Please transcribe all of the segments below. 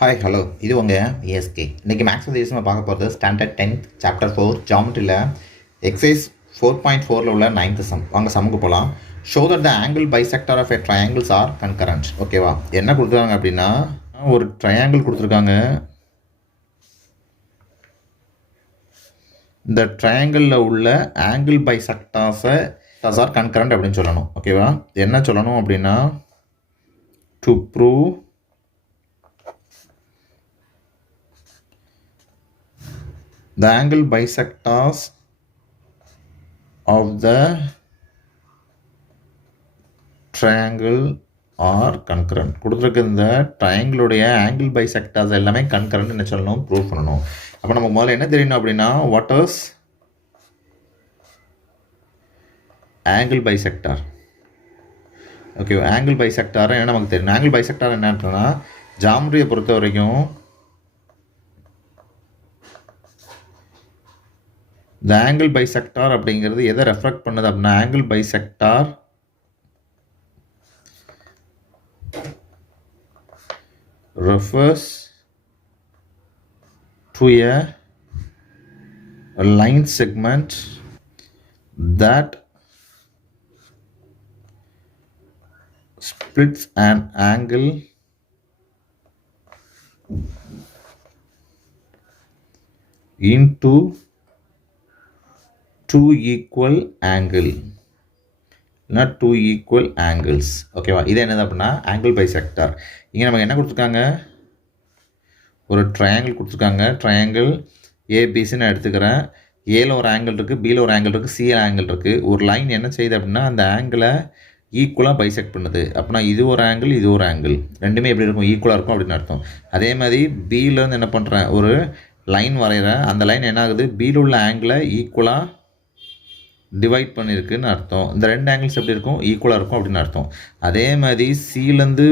Hi hello இது உங்கள் ASK. இன்றைக்கி மேக்ஸ் வித் நம்ம பார்க்க போகிறது ஸ்டாண்டர்ட் 10th சாப்டர் 4 ஜாமெட்ரியில் எக்ஸைஸ் 4.4 உள்ள 9th சம். வாங்க சம்முக்கு போகலாம். Show that the angle bisector of a triangles are concurrent. ஓகேவா, என்ன கொடுத்துருக்காங்க அப்படின்னா ஒரு ட்ரையாங்கிள் கொடுத்துருக்காங்க. இந்த ட்ரையாங்கிளில் உள்ள ஆங்கிள் பைசெக்டார்ஸை ஆர் கன்கரண்ட் அப்படின்னு சொல்லணும். ஓகேவா, என்ன சொல்லணும் அப்படின்னா to prove the angle bisectors of the triangle are concurrent. கொடுத்துருக்க இந்த ட்ரையாங்கிளுடைய ஆங்கிள் பைசெக்டார்ஸ் எல்லாமே கன்கரண்ட் என்ன சொல்லணும், ப்ரூவ் பண்ணணும். அப்போ நம்ம முதல்ல என்ன தெரியணும் அப்படின்னா what is angle bisector. Okay, angle bisector என்ன நமக்கு தெரியணும். ஆங்கிள் பைசெக்டார் என்னன்னா ஜாமெட்ரியை பொறுத்த வரைக்கும் இந்த ஆங்கிள் பைசெக்டார் அப்படிங்கிறது எதை ரெஃப்ளெக்ட் பண்ணுது அப்படின்னா angle bisector refers to a line segment that splits an angle into two equal angle, not two equal angles. ஓகேவா, இது என்னது அப்படின்னா ஆங்கிள் பைசெக்டார். இங்கே நமக்கு என்ன கொடுத்துருக்காங்க, ஒரு ட்ரையாங்கிள் கொடுத்துருக்காங்க. ட்ரையாங்கிள் ஏபிசின்னு நான் எடுத்துக்கிறேன். ஏல ஒரு ஆங்கிள் இருக்குது, பியில் ஒரு ஆங்கிள் இருக்குது, சியில் ஆங்கிள் இருக்குது. ஒரு லைன் என்ன செய்யுது அப்படின்னா அந்த ஆங்கிளை ஈக்குவலாக பைசெக்ட் பண்ணுது. அப்படின்னா இது ஒரு ஆங்கிள், இது ஒரு ஆங்கிள், ரெண்டுமே எப்படி இருக்கும், ஈக்குவலாக இருக்கும் அப்படின்னு அர்த்தம். அதே மாதிரி பியிலேருந்து என்ன பண்ணுறேன், ஒரு லைன் வரைகிறேன். அந்த லைன் என்ன ஆகுது, பியில் உள்ள ஆங்கிளை ஈக்குவலாக டிவைட் பண்ணியிருக்குன்னு அர்த்தம். இந்த ரெண்டு ஆங்கிள்ஸ் எப்படி இருக்கும், ஈக்குவலாக இருக்கும் அப்படின்னு அர்த்தம். அதே மாதிரி சிலேருந்து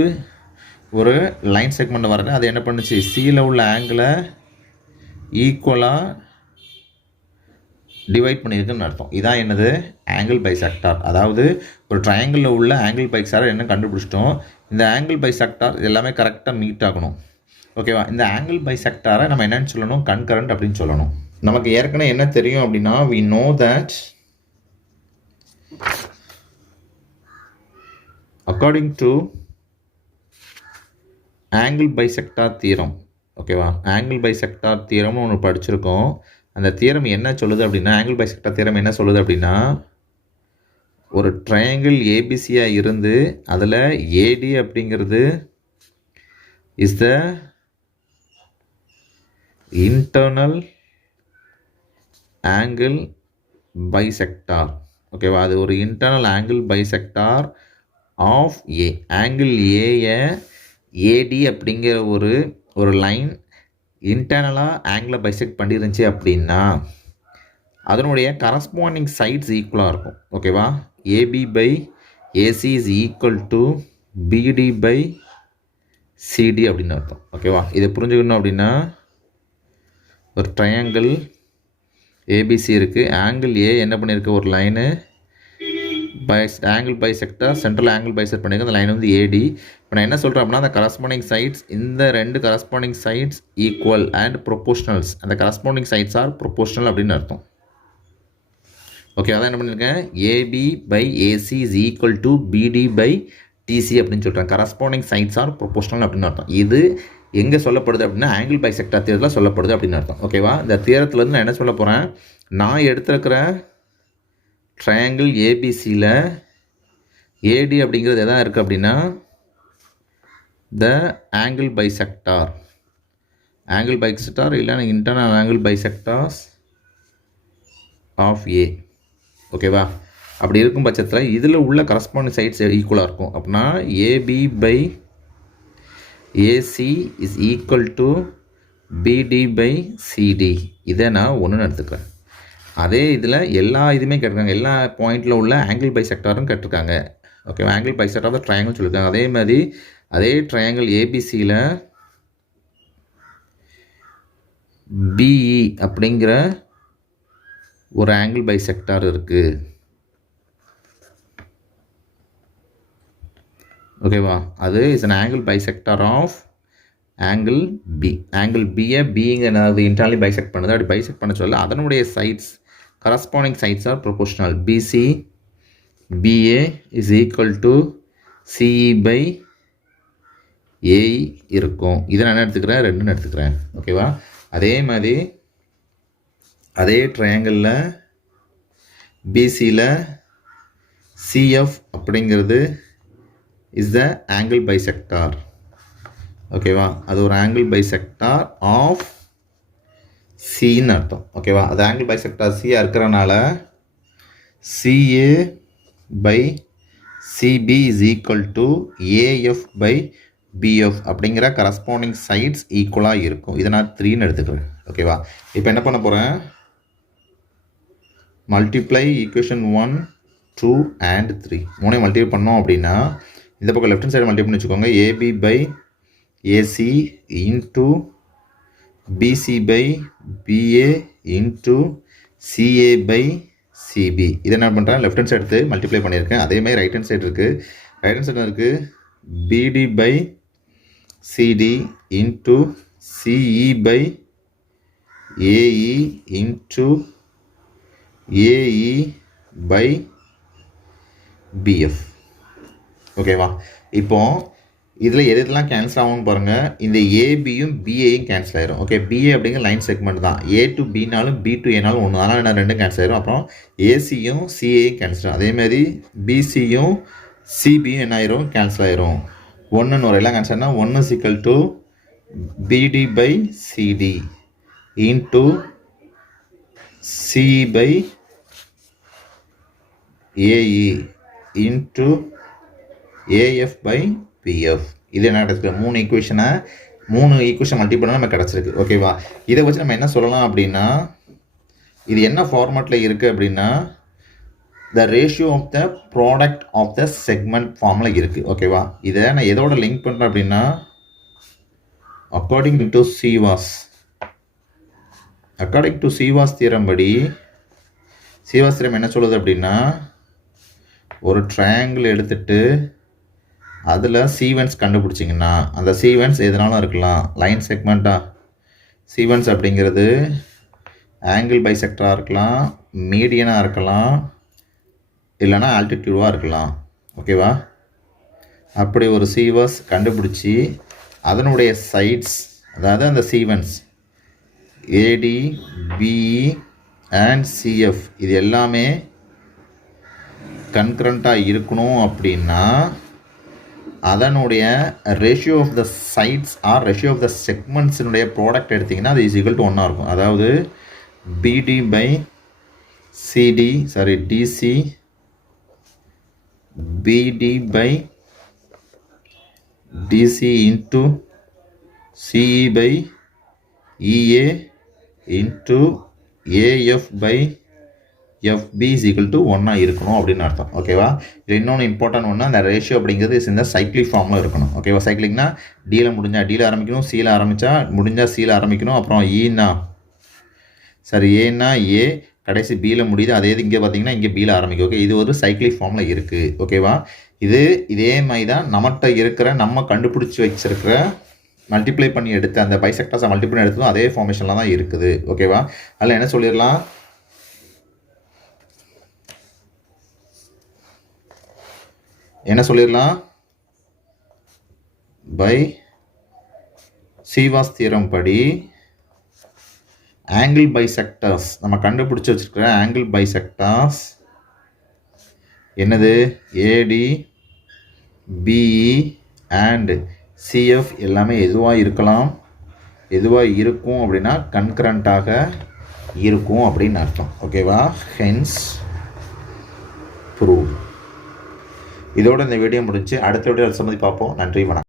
ஒரு லைன் செக்மெண்ட் வரேன், அது என்ன பண்ணுச்சு, சியில் உள்ள ஆங்கிளை ஈக்குவலாக டிவைட் பண்ணியிருக்குன்னு அர்த்தம். இதான் என்னது ஆங்கிள் பைசெக்டார். அதாவது ஒரு ட்ரையாங்கிளில் உள்ள ஆங்கிள் பைசெக்டார் என்ன கண்டுபிடிச்சிட்டோம். இந்த ஆங்கிள் பைசெக்டார் எல்லாமே கரெக்டாக மீட் ஆகணும். ஓகேவா, இந்த ஆங்கிள் பைசெக்டாரை நம்ம என்னன்னு சொல்லணும், கன்கரண்ட் அப்படின்னு சொல்லணும். நமக்கு ஏற்கனவே என்ன தெரியும் அப்படின்னா we know that according to angle bisector theorem. ஓகேவா, ஆங்கிள் பைசெக்டார் தியரம்னு ஒன்று படிச்சிருக்கோம். அந்த தியரம் என்ன சொல்லுது அப்படின்னா ஆங்கிள் பைசெக்டார் தியரம் என்ன சொல்லுது அப்படின்னா ஒரு ட்ரையாங்கிள் ஏபிசியாக இருந்து அதில் ஏடி அப்படிங்கிறது is the internal angle bisector. ஓகேவா, அது ஒரு internal angle bisector of A. Angle ஏயை ஏடி அப்படிங்கிற ஒரு லைன் இன்டர்னலாக ஆங்கிளை பைசெக்ட் பண்ணிருந்துச்சு அப்படின்னா அதனுடைய கரஸ்பாண்டிங் சைட்ஸ் ஈக்குவலாக இருக்கும். ஓகேவா, AB by AC is equal to BD by CD அப்படின்னு அர்த்தம். ஓகேவா, இதை புரிஞ்சுக்கணும் அப்படின்னா ஒரு ட்ரையாங்கிள் ஏபிசி இருக்குது. ஆங்கிள் ஏ என்ன பண்ணியிருக்கு, ஒரு line angle bisector central angle bisect பண்ணியிருக்கு. அந்த லைன் வந்து ஏடி. இப்போ நான் என்ன சொல்கிறேன் அப்படின்னா அந்த கரஸ்பாண்டிங் சைட்ஸ், இந்த ரெண்டு கரஸ்பாண்டிங் சைட்ஸ் ஈக்குவல் அண்ட் ப்ரொபோஷனல்ஸ். அந்த கரஸ்பாண்டிங் சைட்ஸ் ஆர் ப்ரொபோஷனல் அப்படின்னு அர்த்தம். ஓகே, அதான் என்ன பண்ணியிருக்கேன், AB by AC is equal to BD by DC அப்படின்னு சொல்கிறேன். கரஸ்பாண்டிங் சைட்ஸ் ஆர் ப்ரொபோஷனல் அப்படின்னு அர்த்தம். இது எங்கே சொல்லப்படுது அப்படின்னா ஆங்கிள் பைசெக்டார் தியரத்தில் சொல்லப்படுது அப்படின்னு அர்த்தம். ஓகேவா, இந்த தியரத்துலேருந்து நான் என்ன சொல்ல போகிறேன், நான் எடுத்துருக்கிற ட்ரையாங்கிள் ஏபிசியில் ஏடி அப்படிங்கிறது எதாக இருக்குது அப்படின்னா த ஆங்கிள் பைசெக்டார். ஆங்கிள் பைசெக்டார் இல்லைன்னா இன்டர்னல் ஆங்கிள் பைசெக்டார்ஸ் ஆஃப் ஏ. ஓகேவா, அப்படி இருக்கும் பட்சத்தில் இதில் உள்ள கரஸ்பாண்டிங் சைட்ஸ் ஈக்குவலாக இருக்கும். அப்படின்னா AB by AC is equal to BD by CD. இதை நான் ஒன்றுன்னு எடுத்துக்கிறேன். அதே இதில் எல்லா இதுவுமே கேட்டிருக்காங்க, எல்லா பாயிண்டில் உள்ள ஆங்கிள் பைசெக்டாரும் கேட்டிருக்காங்க. ஓகேவா, ஆங்கிள் பைசெக்டார் ஆஃப் ட்ரையாங்கிள் சொல்லியிருக்காங்க. அதே மாதிரி அதே ட்ரையாங்கிள் ஏபிசியில் பிஇ அப்படிங்கிற ஒரு ஆங்கிள் பைசெக்டார் இருக்குது. ஓகேவா, அது is an angle bisector of angle B. Angle பியை பிங்கிறது இன்டர்னலி பைசெக்ட் பண்ணுது. அப்படி பைசெக்ட் பண்ண சொல்ல அதனுடைய sides corresponding sides are proportional. BC BA is equal to CE by AE இருக்கும். இதை நான் எடுத்துக்கிறேன், 2ன்னு எடுத்துக்கிறேன். ஓகேவா? அதே மாதிரி அதே ட்ரையாங்கிளில் பிசியில் சிஎஃப் அப்படிங்கிறது இஸ் த ஆங்கிள் பைசெக்டார். ஓகேவா? அது ஒரு ஆங்கிள் பைசெக்டார் ஆஃப் சின்னு அர்த்தம். ஓகேவா? அது ஆங்கிள் பைசெக்டார் சியாக இருக்கிறனால CA by CB is equal to AF by BF அப்படிங்கிற கரஸ்பாண்டிங் சைட்ஸ் ஈக்குவலாக இருக்கும். இதை நான் 3ன்னு எடுத்துக்கிறேன். ஓகேவா? இப்போ என்ன பண்ண போகிறேன்? மல்டிப்ளை ஈக்குவேஷன் 1, 2 and 3 மூணையும் மல்டிப்ளை பண்ணோம் அப்படின்னா இந்த பக்கம் லெஃப்ட் ஹேண்ட் சைடு மல்டிப்ளை பண்ணி வச்சுக்கோங்க. AB by AC into BC by BA into CA by CB. இதை என்ன பண்ணுறேன்? லெஃப்ட் ஹேண்ட் சைடு எடுத்து மல்டிப்ளை பண்ணியிருக்கேன். அதேமாதிரி ரைட் ஹேண்ட் சைடு இருக்குது. ரைட் ஹேண்ட் சைடு இருக்குது BD by CD into CE by AE into AE by BF. ஓகேவா? இப்போ இதில் எதெல்லாம் கேன்சல் ஆகும்னு பாருங்கள். இந்த ஏபியும் பிஏயும் கேன்சல் ஆயிரும். ஓகே, பிஏ அப்படிங்கிற லைன் செக்மெண்ட் தான். ஏ டு பினாலும் பி டு ஏனாலும் ஒன்று. அதனால் என்ன 2 கேன்சல் ஆயிரும். அப்புறம் ஏசியும் சிஏயும் கேன்சல் ஆகும். அதேமாதிரி பிசியும் சிபியும் என்ன ஆயிரும்? கேன்சல் ஆயிரும். 1ன்னு ஒரு எல்லாம் கேன்சல் ஆனால் 1 is equal to BD by CD into CE by AE into AF by BF. இது என்ன கிடச்சிருக்கு? 3 ஈக்குவேஷன் மல்டிப்ளை பண்ணால் நம்ம கிடச்சிருக்கு. ஓகேவா? இதை வச்சு நம்ம என்ன சொல்லலாம் அப்படின்னா இது என்ன ஃபார்மேட்டில் இருக்குது அப்படின்னா the ratio of the product of the segment ஃபார்மில் இருக்குது. ஓகேவா? இதை நான் எதோட லிங்க் பண்ணுறேன் அப்படின்னா அக்கார்டிங் டு சீவாஸ் தியரம் படி சீவாஸ் தியரம் என்ன சொல்லுது அப்படின்னா ஒரு ட்ரையாங்கிள் எடுத்துட்டு அதில் சீவன்ஸ் கண்டுபிடிச்சிங்கன்னா அந்த சீவன்ஸ் எதுனாலும் இருக்கலாம். லைன் செக்மெண்ட்டாக சீவன்ஸ் அப்படிங்கிறது ஆங்கிள் பைசெக்டராக இருக்கலாம், மீடியனாக இருக்கலாம், இல்லைனா ஆல்டிடியூடாக இருக்கலாம். ஓகேவா? அப்படி ஒரு சீவஸ் கண்டுபிடிச்சி அதனுடைய சைட்ஸ் அதாவது அந்த cevians AD BE and CF இது எல்லாமே கன்கரண்ட்டாக இருக்கணும் அப்படின்னா அதனுடைய ratio of the sides or ratio of the செக்மெண்ட்ஸினுடைய ப்ராடக்ட் எடுத்திங்கன்னா அது இஸ் ஈக்குவல் டு 1 இருக்கும். அதாவது BD by CD DC BD by DC into CE by EA into AF by FB is equal to 1 இருக்கணும் அப்படின்னு அர்த்தம். ஓகேவா? இது இன்னொன்று இம்பார்ட்டன்ட் ஒன்று, அந்த ரேஷியோ அப்படிங்கிறது இந்த சைக்ளிக் ஃபார்மில் இருக்கணும். ஓகேவா? சைக்ளிக்னா டியில் முடிஞ்சால் டியில் ஆரம்பிக்கணும், சியில் ஆரம்பித்தா முடிஞ்சால் சியில் ஆரம்பிக்கணும், அப்புறம் ஏன்னா ஏ கடைசி பியில் முடியுது. அதே இது இங்கே பார்த்தீங்கன்னா இங்கே பியில் ஆரம்பிக்கும். ஓகே, இது ஒரு சைக்ளிக் ஃபார்மில் இருக்குது. ஓகேவா? இதே மாதிரி தான் நம்மகிட்ட இருக்கிற நம்ம கண்டுபிடிச்சி வச்சிருக்கிற மல்டிப்ளை பண்ணி எடுத்து அந்த பைசெக்டர்ஸை மல்டிப்ளை பண்ணி எடுத்ததும் அதே ஃபார்மேஷனில் தான் இருக்குது. ஓகேவா? அதில் என்ன சொல்லிடலாம்? பை சீவாஸ் தியரம் படி ஆங்கிள் பைசெக்டர்ஸ் நம்ம கண்டுபிடிச்சி வச்சிருக்கிற ஆங்கிள் பைசெக்டர்ஸ் என்னது? ஏடி பிஇ அண்ட் சிஎஃப் எல்லாமே எதுவாக இருக்கும் அப்படின்னா கன்கரண்ட்டாக இருக்கும் அப்படின்னு அர்த்தம். ஓகேவா? Hence prove. இதோட இந்த வீடியோ முடிஞ்சு அடுத்த வீடியோ சம்மதி பார்ப்போம். நன்றி, வணக்கம்.